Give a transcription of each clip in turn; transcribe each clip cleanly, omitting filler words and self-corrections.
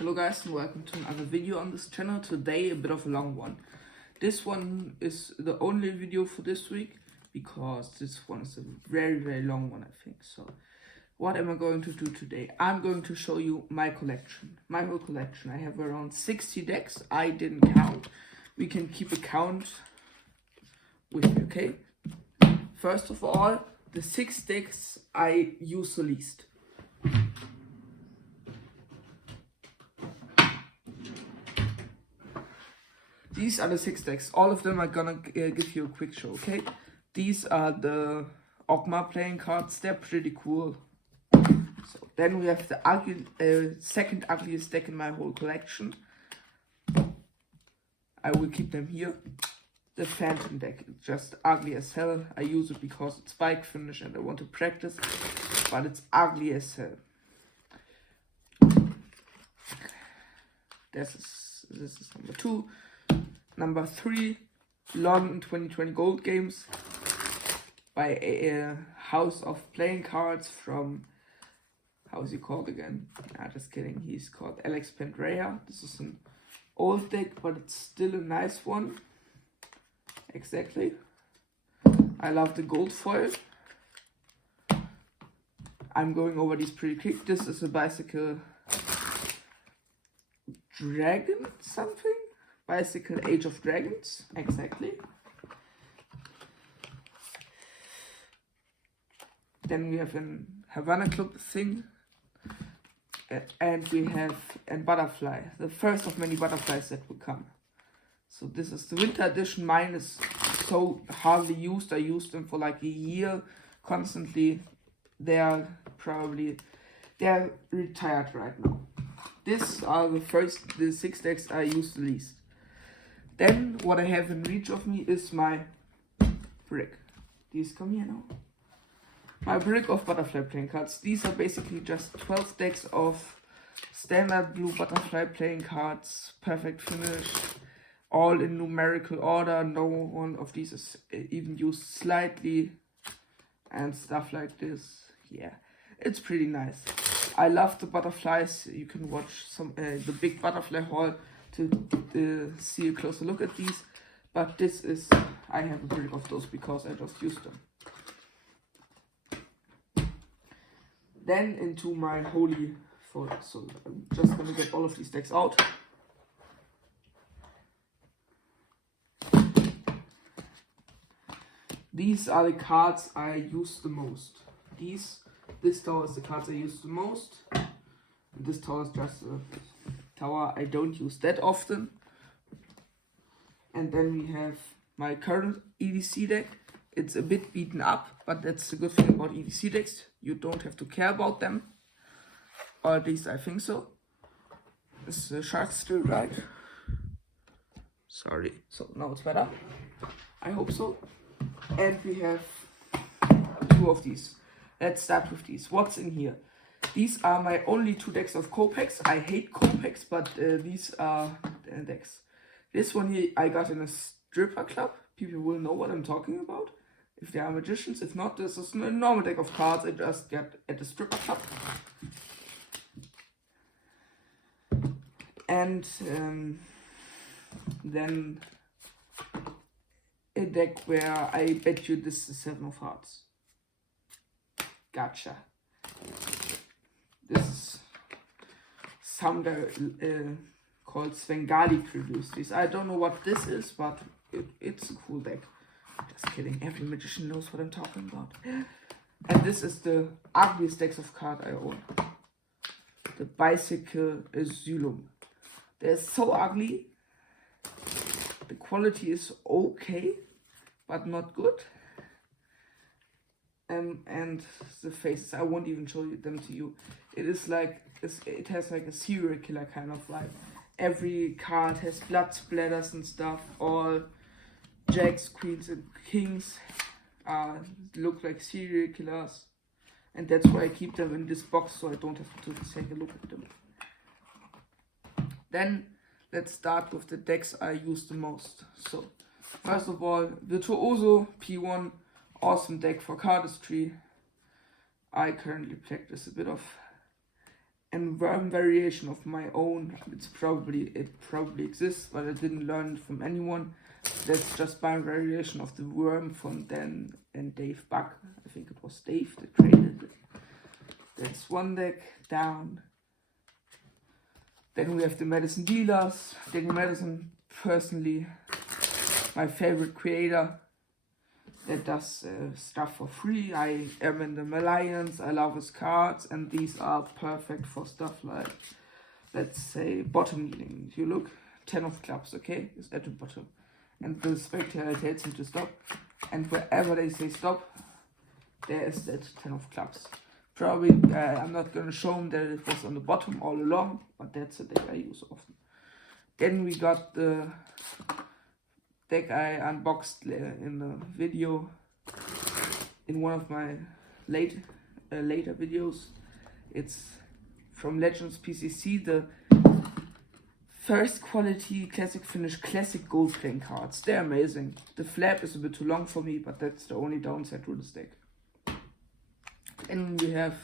Hello guys and welcome to another video on this channel. Today a bit of a long one. This one is the only video for this week because this one is a very long one, I think. So what am I going to do today? I'm going to show you my collection, my whole collection. I have around 60 decks. I didn't count. We can keep a count with me, okay? First of all, the 6 decks I use the least. These are the 6 decks. All of them are gonna give you a quick show, okay? These are the Ogma playing cards. They're pretty cool. So then we have the second ugliest deck in my whole collection. I will keep them here. The Phantom deck. It's just ugly as hell. I use it because it's bike finish and I want to practice. But it's ugly as hell. This is number 2. Number 3, London 2020 Gold Games by a house of playing cards from, how is he called again? Just kidding, he's called Alex Pandrea. This is an old deck, but it's still a nice one. Exactly. I love the gold foil. I'm going over these pretty quick. This is a bicycle dragon something. Bicycle Age of Dragons, exactly. Then we have an Havana Club thing. And we have a butterfly. The first of many butterflies that will come. So this is the winter edition. Mine is so hardly used. I used them for like a year constantly. They're retired right now. These are the 6 decks I use the least. Then what I have in reach of me is my brick. These come here now. My brick of butterfly playing cards. These are basically just 12 decks of standard blue butterfly playing cards. Perfect finish. All in numerical order. No one of these is even used slightly. And stuff like this. Yeah, it's pretty nice. I love the butterflies. You can watch the big butterfly haul to see a closer look at these, but I have a brick of those because I just used them. Then into my holy folder. So I'm just gonna get all of these decks out. These are the cards I use the most. This tower is the cards I use the most. And this tower is just a tower I don't use that often. And then we have my current EDC deck. It's a bit beaten up, but that's the good thing about EDC decks. You don't have to care about them. Or at least I think so. Is the shark still right? Sorry. So now it's better. I hope so. And we have 2 of these. Let's start with these. What's in here? These are my only 2 decks of copags. I hate copags, but these are the decks. This one here I got in a stripper club. People will know what I'm talking about if they are magicians. If not, this is a normal deck of cards I just got at the stripper club. And then a deck where I bet you this is 7 of hearts. Gotcha. This is some guy called Svengali produced this. I don't know what this is, but it's a cool deck. Just kidding. Every magician knows what I'm talking about. And this is the ugliest decks of card I own. The Bicycle Asylum. They're so ugly. The quality is okay, but not good. And the faces, I won't even show them to you. It is like, it has like a serial killer kind of vibe. Every card has blood splatters and stuff. All jacks, queens and kings look like serial killers. And that's why I keep them in this box so I don't have to take a look at them. Then let's start with the decks I use the most. So first of all, Virtuoso P1. Awesome deck for cardistry. I currently practice a bit of and worm variation of my own. It probably exists, but I didn't learn it from anyone. That's just my variation of the worm from Dan and Dave Buck. I think it was Dave that created it. That's one deck down. Then we have the Medicine Dealers. Danny Madison, personally my favorite creator that does stuff for free. I am in the Alliance, I love his cards, and these are perfect for stuff like, let's say, bottom leading. If you look, 10 of clubs, okay, is at the bottom. And the spectator tells him to stop, and wherever they say stop, there is that 10 of clubs. Probably, I'm not going to show him that it was on the bottom all along, but that's a deck I use often. Then we got the deck I unboxed in the video, in one of my later videos. It's from Legends PCC, the first quality classic finish classic gold playing cards. They're amazing. The flap is a bit too long for me, but that's the only downside to this deck. Then we have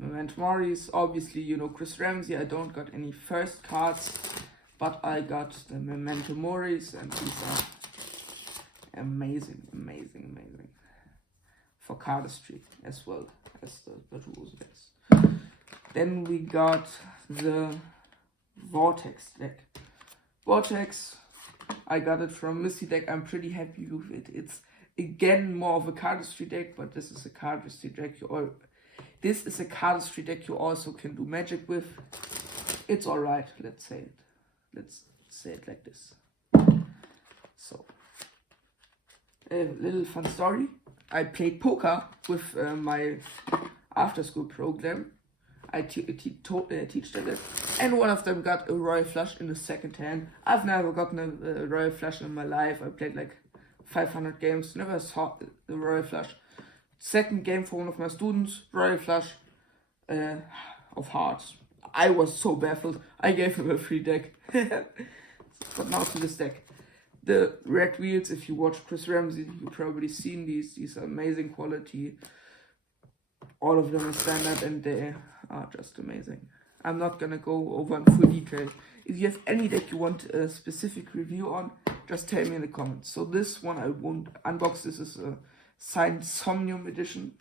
Memento Moris. Obviously, you know Chris Ramsey. I don't got any first cards, but I got the Memento Moris, and these are amazing, amazing, amazing for cardistry as well as the rules decks. Then we got the Vortex deck. Vortex, I got it from Misty deck. I'm pretty happy with it. It's again more of a cardistry deck, but this is a cardistry deck. This is a cardistry deck you also can do magic with. It's alright, let's say it. Let's say it like this. So, a little fun story. I played poker with my after school program. I teach them, and one of them got a royal flush in the second hand. I've never gotten a royal flush in my life. I played like 500 games, never saw the royal flush. Second game for one of my students, royal flush of hearts. I was so baffled. I gave him a free deck. But now to this deck. The red wheels, if you watch Chris Ramsey, you've probably seen these. These are amazing quality. All of them are standard and they are just amazing. I'm not gonna go over in full detail. If you have any deck you want a specific review on, just tell me in the comments. So this one I won't unbox. This is a signed Somnium edition.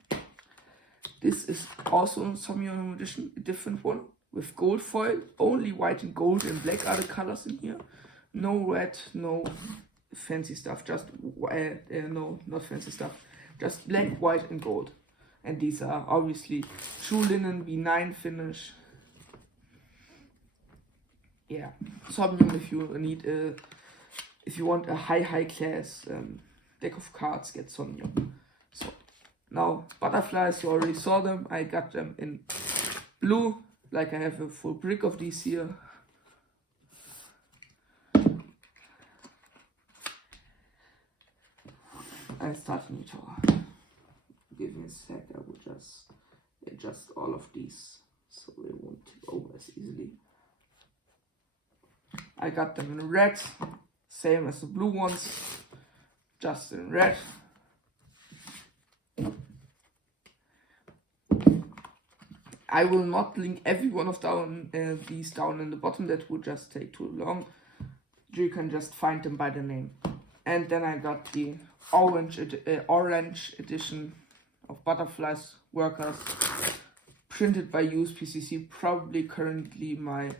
This is also a Somnium edition, a different one with gold foil. Only white and gold and black are the colors in here. No red, no fancy stuff. Just no, not fancy stuff. Just black, white, and gold. And these are obviously true linen B9 finish. Yeah, Somnium if you need if you want a high class deck of cards, get Somnium. So now butterflies, you already saw them. I got them in blue, like I have a full brick of these here. I start a new tower. Give me a sec, I will just adjust all of these so they won't tip over as easily. I got them in red, same as the blue ones, just in red. I will not link every one of these down in the bottom, that would just take too long. You can just find them by the name. And then I got the orange edition of Butterflies Workers, printed by USPCC, probably currently my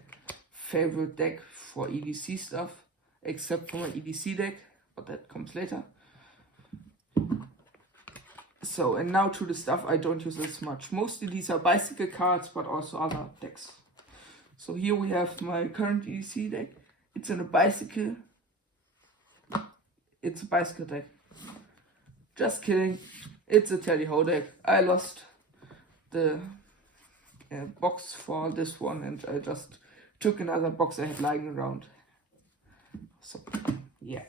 favorite deck for EDC stuff, except for my EDC deck, but that comes later. So, and now to the stuff I don't use as much. Mostly these are bicycle cards, but also other decks. So here we have my current EDC deck. It's in a bicycle. It's a bicycle deck. Just kidding. It's a tally ho deck. I lost the box for this one, and I just took another box I had lying around. So, yeah.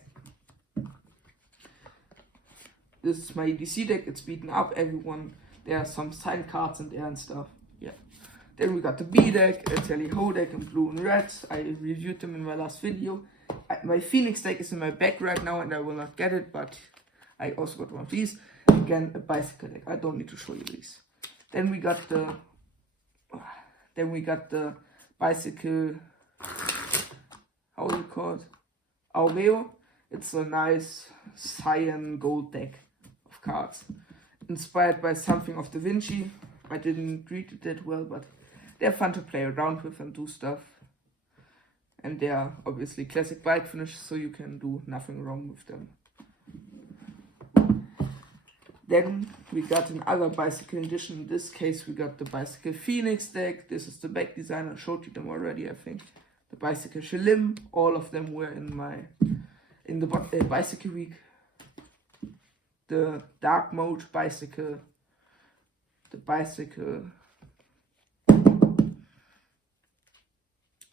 This is my EDC deck. It's beaten up. Everyone, there are some signed cards in there and stuff. Yeah. Then we got the B deck, a tally ho deck in blue and red. I reviewed them in my last video. My Phoenix deck is in my bag right now and I will not get it, but I also got one of these. Again, a bicycle deck. I don't need to show you these. Then we got the Then we got the bicycle, how is it called? Aureo. It's a nice cyan gold deck of cards. Inspired by something of Da Vinci. I didn't read it that well, but they're fun to play around with and do stuff. And they are obviously classic bike finish, so you can do nothing wrong with them. Then we got another bicycle edition. In this case, we got the Bicycle Phoenix deck. This is the back design. I showed you them already, I think. The Bicycle Shalim. All of them were in the Bicycle Week. The Dark Mode bicycle. The Bicycle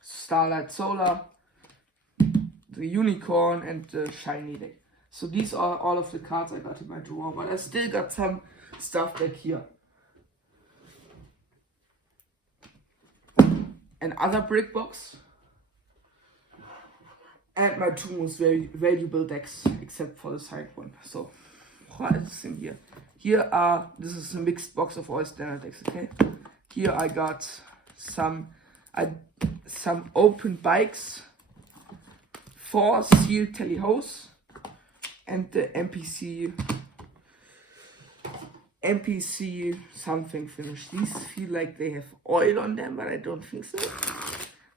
Starlight Solar. The Unicorn and the Shiny deck. So these are all of the cards I got in my drawer, but I still got some stuff back here. Another brick box. And my two most very valuable decks, except for the side one. So, what is in here? This is a mixed box of all standard decks, okay? Here I got some open bikes, 4 sealed tally-hos, and the NPC something finish. These feel like they have oil on them, but I don't think so.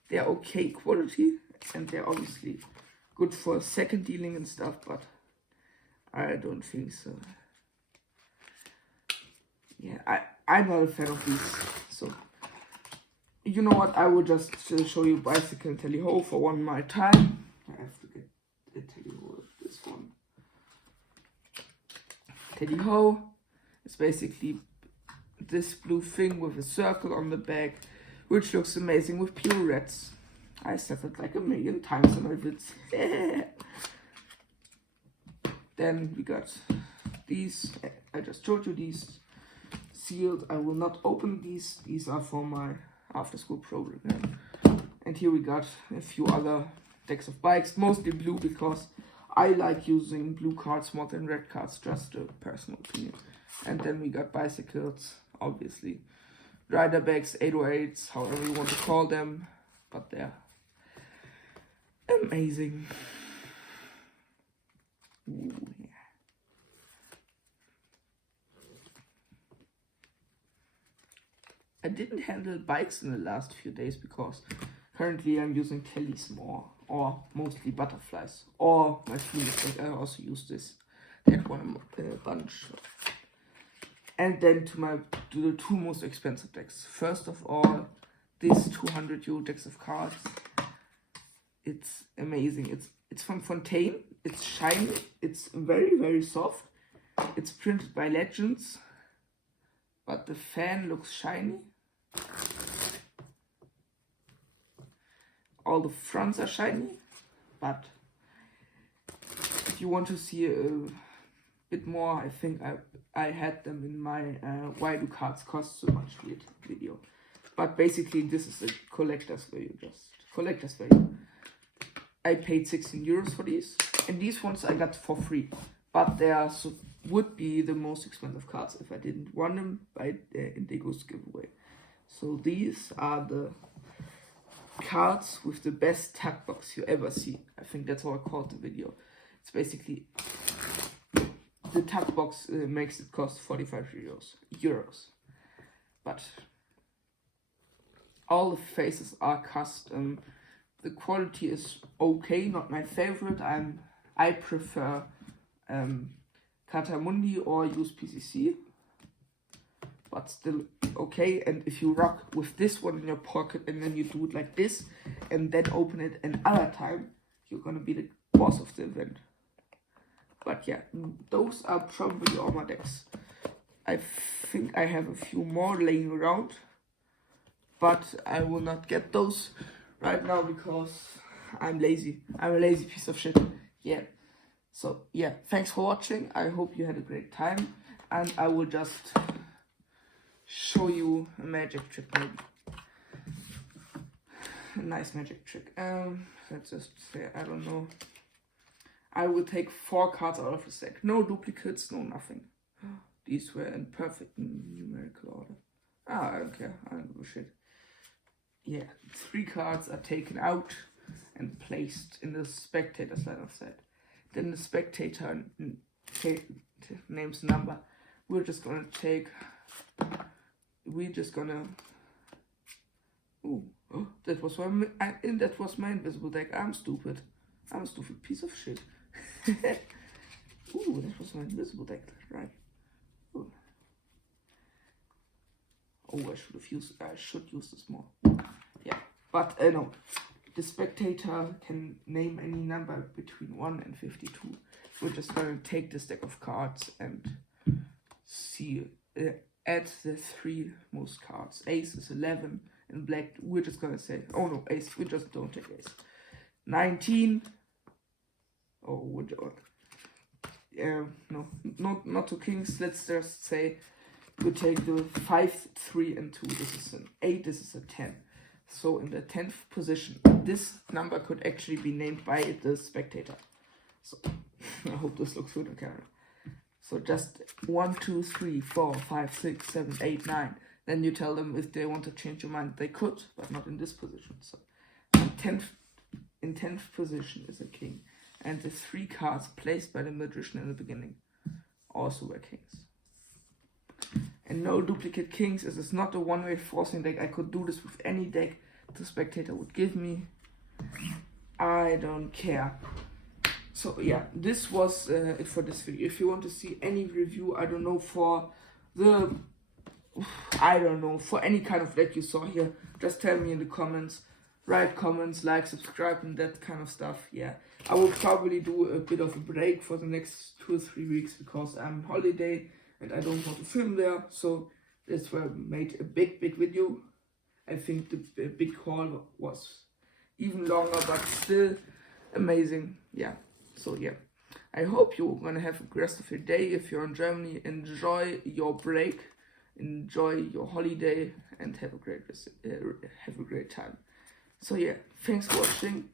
They're okay quality, and they're obviously good for second dealing and stuff, but I don't think so. Yeah, I'm not a fan of these. So, you know what? I will just show you Bicycle Tally-Ho for one more time. I have to get a Tally-Ho of this one. Tally-Ho is basically this blue thing with a circle on the back, which looks amazing with pure reds. I said it like a million times in my vids. Then we got these. I just showed you these sealed. I will not open these. These are for my after school program. And here we got a few other decks of bikes, mostly blue because I like using blue cards more than red cards, just a personal opinion. And then we got bicycles, obviously. Rider bags, 808s, however you want to call them. But they're amazing. Ooh, yeah. I didn't handle bikes in the last few days because currently I'm using tellies more, or mostly butterflies, or my Phoenix deck. I also use this. That one a bunch. And then to the two most expensive decks. First of all, this 200 euro decks of cards. It's amazing. It's from Fontaine. It's shiny. It's very, very soft. It's printed by Legends, but the fan looks shiny. All the fronts are shiny, but if you want to see a bit more, I think I had them in my why do cards cost so much video. But basically this is a collector's value, just collector's value. I paid 16 euros for these, and these ones I got for free, but they are would be the most expensive cards if I didn't want them by Indigo's giveaway. So these are the cards with the best tag box you ever see. I think that's how I called the video. It's basically the tag box makes it cost 45 euros. But all the faces are custom. The quality is okay, not my favorite. I prefer Katamundi or use PCC, but still okay. And if you rock with this one in your pocket and then you do it like this and then open it another time, you're gonna be the boss of the event. But yeah, those are probably all my decks. I think I have a few more laying around, but I will not get those right now because I'm lazy. I'm a lazy piece of shit. Yeah. So yeah, thanks for watching. I hope you had a great time, and I will just show you a magic trick maybe. A nice magic trick. Let's just say, I don't know. I will take 4 cards out of the deck. No duplicates, no nothing. These were in perfect numerical order. I don't care. I don't give a shit. yeah, 3 cards are taken out and placed in the spectator's line of sight. Then the spectator names a number. We're just gonna Ooh, oh, that was my invisible deck. I'm stupid. I'm a stupid piece of shit. Ooh, that was my invisible deck, right? Ooh. Oh, I should use this more. Yeah, but no. The spectator can name any number between 1 and 52. We're just gonna take this deck of cards and see, add the 3 most cards. Ace is 11 in black. We're just gonna say, oh no, ace. We just don't take ace. 19. Oh, no, not 2 kings. Let's just say we take the 5, 3, and 2. This is an 8. This is a 10. So in the 10th position, this number could actually be named by the spectator. So I hope this looks good on camera. So just 1, 2, 3, 4, 5, 6, 7, 8, 9. Then you tell them if they want to change your mind. They could, but not in this position. So in 10th position is a king. And the 3 cards placed by the magician in the beginning also were kings. And no duplicate kings. This is not a one-way forcing deck. I could do this with any deck the spectator would give me. I don't care. So yeah, this was it for this video. If you want to see any review, I don't know, for any kind of deck you saw here, just tell me in the comments. Write comments, like, subscribe, and that kind of stuff. Yeah, I will probably do a bit of a break for the next 2 or 3 weeks because I'm on holiday and I don't want to film there. So that's why I made a big video. I think the big haul was even longer, but still amazing. Yeah. So yeah, I hope you're gonna have a rest of your day. If you're in Germany, enjoy your break, enjoy your holiday, and have a great time. So yeah, thanks for watching.